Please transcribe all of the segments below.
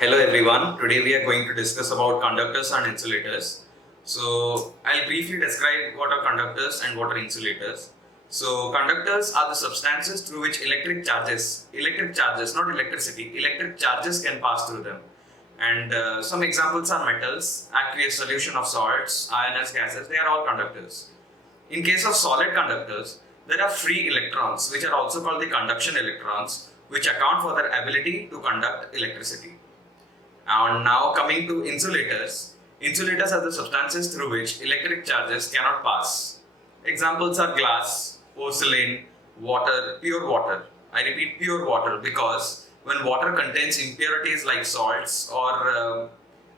Hello everyone, today we are going to discuss about conductors and insulators. So I'll briefly describe what are conductors and what are insulators. So conductors are the substances through which electric charges, not electricity, electric charges can pass through them. And some examples are metals, aqueous solution of salts, ionized gases, they are all conductors. In case of solid conductors, there are free electrons which are also called the conduction electrons, which account for their ability to conduct electricity. And now coming to insulators. Insulators are the substances through which electric charges cannot pass. Examples are glass, porcelain, water, pure water. I repeat, pure water, because when water contains impurities like salts or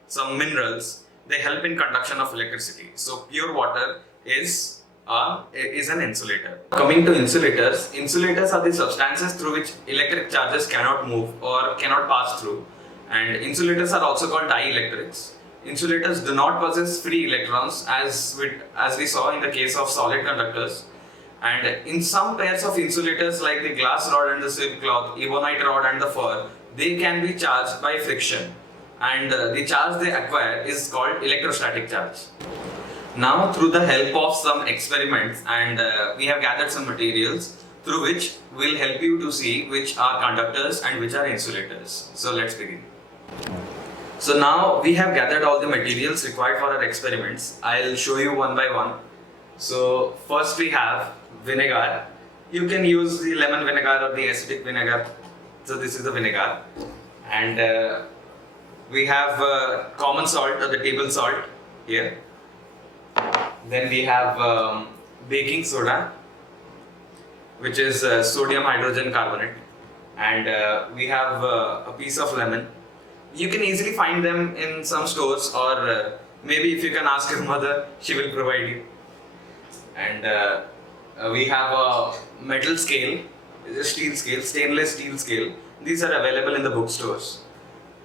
some minerals, they help in conduction of electricity. So pure water is an insulator. Coming to insulators, insulators are the substances through which electric charges cannot move or cannot pass through. And insulators are also called dielectrics. Insulators do not possess free electrons as we saw in the case of solid conductors. And in some pairs of insulators like the glass rod and the silk cloth, ebonite rod and the fur, they can be charged by friction. And the charge they acquire is called electrostatic charge. Now through the help of some experiments, and we have gathered some materials through which will help you to see which are conductors and which are insulators. So let's begin. So now we have gathered all the materials required for our experiments. I'll show you one by one. So first we have vinegar. You can use the lemon vinegar or the acidic vinegar. So this is the vinegar. And we have common salt or the table salt here. Then we have baking soda, which is sodium hydrogen carbonate. And we have a piece of lemon. You can easily find them in some stores, or maybe if you can ask your mother, she will provide you. And we have a metal scale, a steel scale, stainless steel scale. These are available in the bookstores.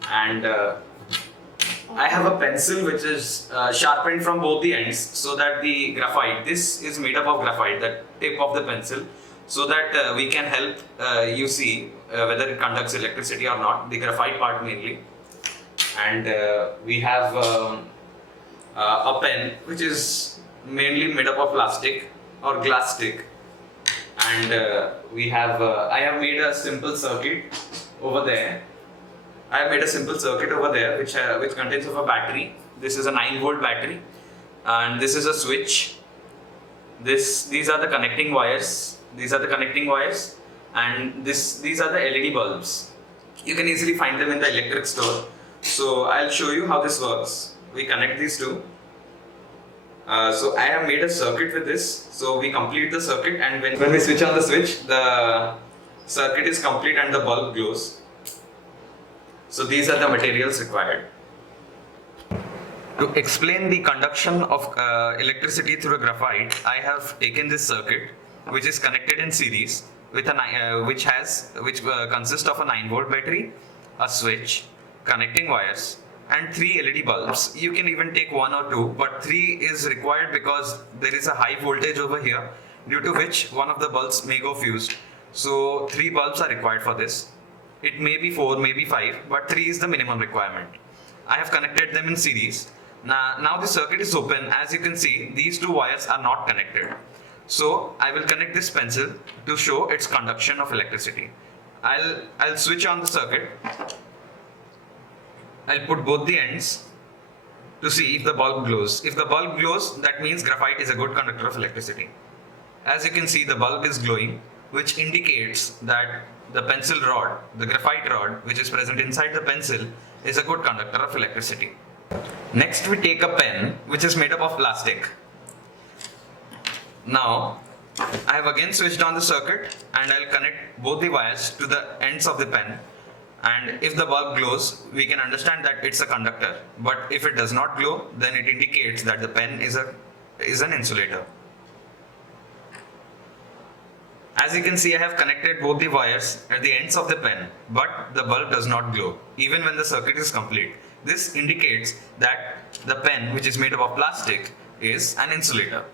And I have a pencil which is sharpened from both the ends, so that the graphite, this is made up of graphite, the tip of the pencil, so that we can help you see whether it conducts electricity or not, the graphite part mainly. And we have a pen which is mainly made up of plastic or glass stick. And we have, I have made a simple circuit over there. Which contains of a battery. This is a 9-volt battery, and this is a switch. These are the connecting wires. And these are the LED bulbs. You can easily find them in the electric store. So I'll show you how this works. We connect these two. So I have made a circuit with this. So we complete the circuit, and when we switch on the switch, the circuit is complete and the bulb glows. So these are the materials required. To explain the conduction of electricity through a graphite, I have taken this circuit, which is connected in series with which consists of a 9-volt battery, a switch, connecting wires, and 3 LED bulbs. You can even take 1 or 2, but 3 is required because there is a high voltage over here, due to which one of the bulbs may go fused. So 3 bulbs are required for this. It may be 4, maybe 5, but 3 is the minimum requirement. I have connected them in series. Now the circuit is open. As you can see, these 2 wires are not connected. So I will connect this pencil to show its conduction of electricity. I'll switch on the circuit. I'll put both the ends to see if the bulb glows. If the bulb glows, that means graphite is a good conductor of electricity. As you can see, the bulb is glowing, which indicates that the pencil rod, the graphite rod, which is present inside the pencil, is a good conductor of electricity. Next, we take a pen, which is made up of plastic. Now, I have again switched on the circuit, and I'll connect both the wires to the ends of the pen. And if the bulb glows, we can understand that it's a conductor. But if it does not glow, then it indicates that the pen is an insulator. As you can see, I have connected both the wires at the ends of the pen, but the bulb does not glow, even when the circuit is complete. This indicates that the pen, which is made up of plastic, is an insulator.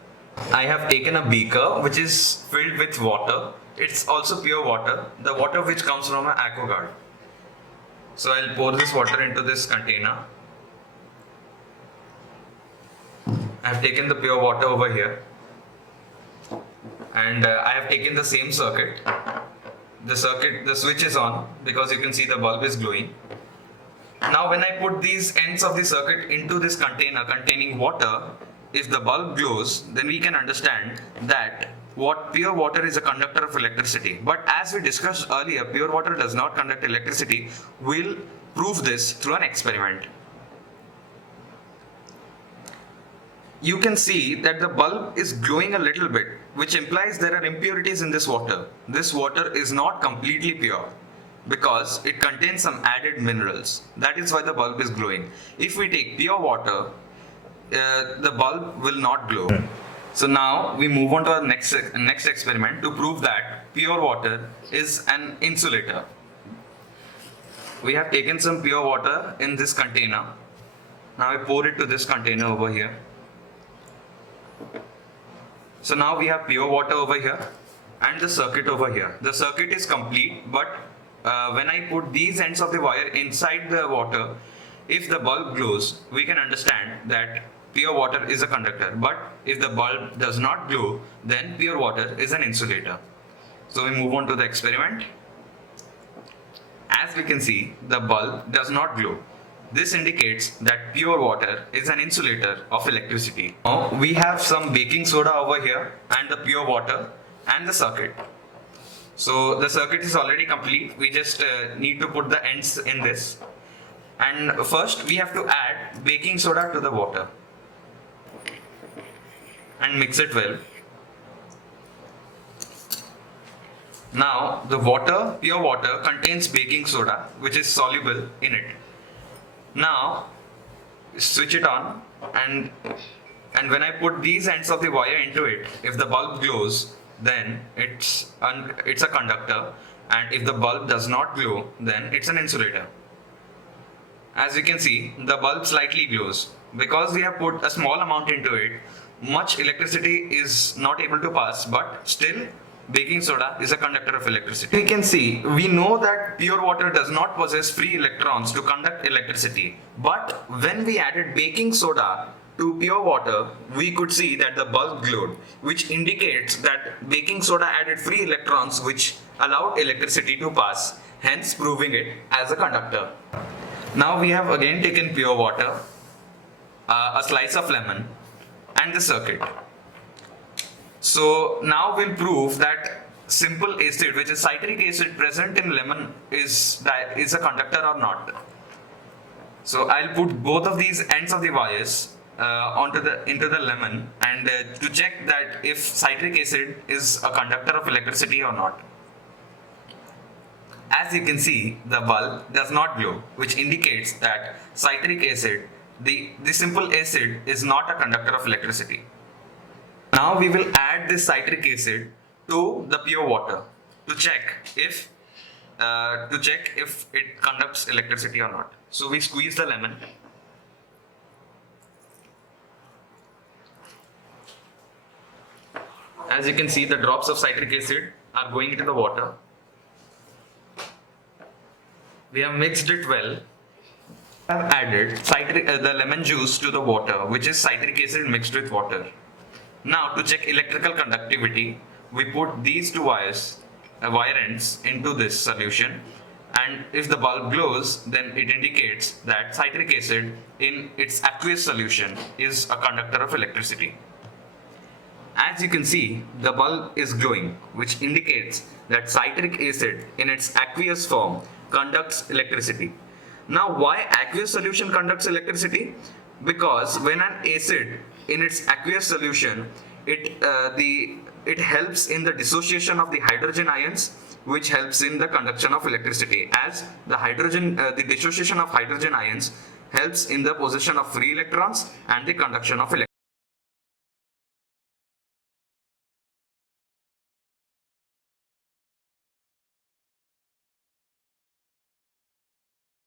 I have taken a beaker which is filled with water. It's also pure water, the water which comes from an AquaGuard. So I'll pour this water into this container. I've taken the pure water over here, and I have taken the same circuit. The switch is on because you can see the bulb is glowing. Now when I put these ends of the circuit into this container containing water, if the bulb glows, then we can understand that pure water is a conductor of electricity. But as we discussed earlier, pure water does not conduct electricity. We'll prove this through an experiment. You can see that the bulb is glowing a little bit, which implies there are impurities in this water. This water is not completely pure because it contains some added minerals. That is why the bulb is glowing. If we take pure water, the bulb will not glow. So now we move on to our next experiment to prove that pure water is an insulator. We have taken some pure water in this container. Now I pour it to this container over here. So now we have pure water over here and the circuit over here. The circuit is complete, but when I put these ends of the wire inside the water, if the bulb glows, we can understand that pure water is a conductor. But if the bulb does not glow, then pure water is an insulator. So we move on to the experiment. As we can see, the bulb does not glow. This indicates that pure water is an insulator of electricity. Now we have some baking soda over here and the pure water and the circuit. So the circuit is already complete. We just need to put the ends in this. And first we have to add baking soda to the water and mix it well. Now the water, pure water, contains baking soda which is soluble in it. Now switch it on, and when I put these ends of the wire into it, if the bulb glows, then it's a conductor, and if the bulb does not glow, then it's an insulator. As you can see, the bulb slightly glows. Because we have put a small amount into it, much electricity is not able to pass, but still baking soda is a conductor of electricity. We can see, we know that pure water does not possess free electrons to conduct electricity. But when we added baking soda to pure water, we could see that the bulb glowed, which indicates that baking soda added free electrons which allowed electricity to pass, hence proving it as a conductor. Now we have again taken pure water, a slice of lemon, and the circuit. So now we'll prove that simple acid, which is citric acid present in lemon, is a conductor or not. So I'll put both of these ends of the wires into the lemon, and to check that if citric acid is a conductor of electricity or not. As you can see, the bulb does not glow, which indicates that citric acid, the simple acid, is not a conductor of electricity. Now we will add this citric acid to the pure water to check if it conducts electricity or not. So we squeeze the lemon. As you can see, the drops of citric acid are going into the water. We have mixed it well. I have added the lemon juice to the water, which is citric acid mixed with water. Now to check electrical conductivity, we put these two wire ends into this solution, and if the bulb glows, then it indicates that citric acid in its aqueous solution is a conductor of electricity. As you can see, the bulb is glowing, which indicates that citric acid in its aqueous form conducts electricity. Now why aqueous solution conducts electricity? Because when an acid in its aqueous solution, it helps in the dissociation of the hydrogen ions, which helps in the conduction of electricity, as the dissociation of hydrogen ions helps in the possession of free electrons and the conduction of electricity.